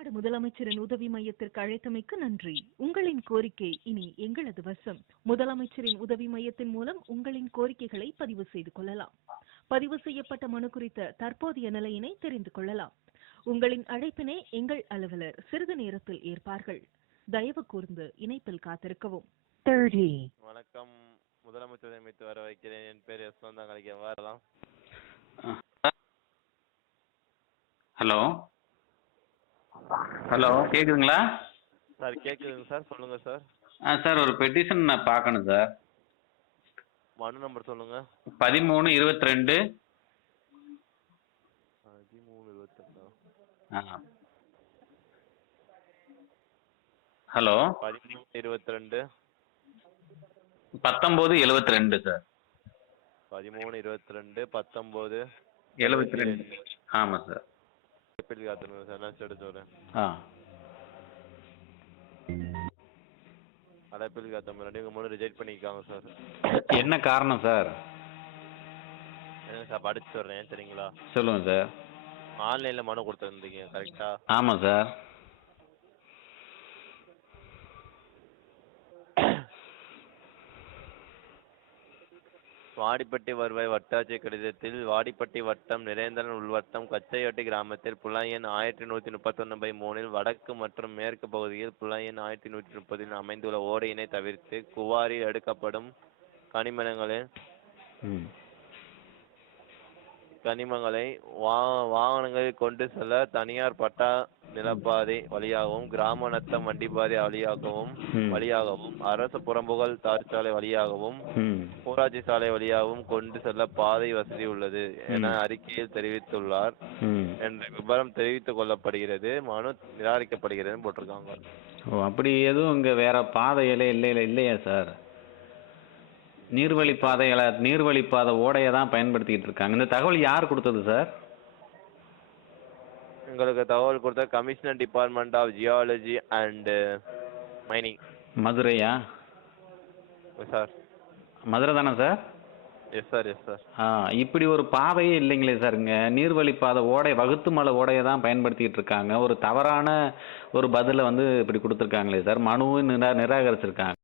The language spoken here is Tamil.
தமிழ்நாடு முதலமைச்சரின் உதவி மையத்திற்கு அழைத்தமைக்கு நன்றி. உங்களின் கோரிக்கை இனி எங்களது வசம். முதலமைச்சரின் உதவி மையத்தின் மூலம் உங்களின் கோரிக்கைகளை பதிவு செய்து கொள்ளலாம். பதிவு செய்யப்பட்ட மனு குறித்த தற்போதைய நிலையினை தெரிந்து கொள்ளலாம். உங்களின் அழைப்பினை எங்கள் அலுவலர் சிறிது நேரத்தில் ஏற்பார்கள். தயவு கூர்ந்து இணைப்பில் காத்திருக்கவும். வணக்கம், முதலமைச்சர் அமைத்து வர வைக்கிறேன். என் பேர் யஸ்வந்த். அங்கே வரலாம். ஹலோ ஹலோ கேட்குதுங்களா சார்? கேட்குதுங்க சார், சொல்லுங்க சார். சார் ஒரு பெட்டிஷன் நான் பார்க்கணும் சார். மனு நம்பர் சொல்லுங்க. 1322. Hello 1322 1972 sir. 1322 19 72. ஆமாம் சார். எப்படி காத்துருங்க சார், நான் எடுத்து வரேன். அடைப்பில் காத்த முன்னாடி உங்கள் மனு ரிஜெக்ட் பண்ணிக்காங்க சார். என்ன காரணம் சார்? என்ன சார், படிச்சு வர்றேன் சரிங்களா? சொல்லுங்கள் சார். ஆன்லைனில் மனு கொடுத்துருந்தீங்க கரெக்டா? ஆமாம் சார். வாடிப்பட்டி வருவாய் வட்டாட்சியர் கடிதத்தில் வாடிப்பட்டி வட்டம் நிரேந்திரன் உள்வட்டம் கச்சையொட்டி கிராமத்தில் புலாயன் 1131/3 வடக்கு மற்றும் மேற்கு பகுதியில் புலாயன் 1130 அமைந்துள்ள ஓடையினை தவிர்த்து குவாரியில் எடுக்கப்படும் கனிமங்களை வாகனங்களில் கொண்டு செல்ல தனியார் பட்டா நிலப்பாதை வழியாகவும் கிராம நத்தம் வண்டிப்பாதை வழியாகவும் அரசு புறம்புகள் தார்ச்சாலை வழியாகவும் ஊராட்சி சாலை வழியாகவும் கொண்டு செல்ல பாதை வசதி உள்ளது என அறிக்கையில் தெரிவித்துள்ளார் என்ற விபரம் தெரிவித்துக் கொள்ளப்படுகிறது. மனு நிராகரிக்கப்படுகிறது போட்டிருக்காங்க. அப்படி எதுவும் இங்கே வேற பாதையில இல்லையா சார்? நீர்வழிப்பாதை ஓடையை தான் பயன்படுத்திக்கிட்டு இருக்காங்க. இந்த தகவல் யார் கொடுத்தது சார்? உங்களுக்கு தகவல் கொடுத்த commissioner department of geology and mining. மதுரையா சார்? மதுரை தானே sir? Yes sir, yes sir. இப்படி ஒரு பாதையே இல்லைங்களே சார். இங்கே நீர்வழிப்பாதை வகுத்து மலை ஓடையை தான் பயன்படுத்திக்கிட்டு இருக்காங்க. ஒரு தவறான ஒரு பதிலை இப்படி கொடுத்துருக்காங்களே சார். மனுவும் நிராகரிச்சிருக்காங்க.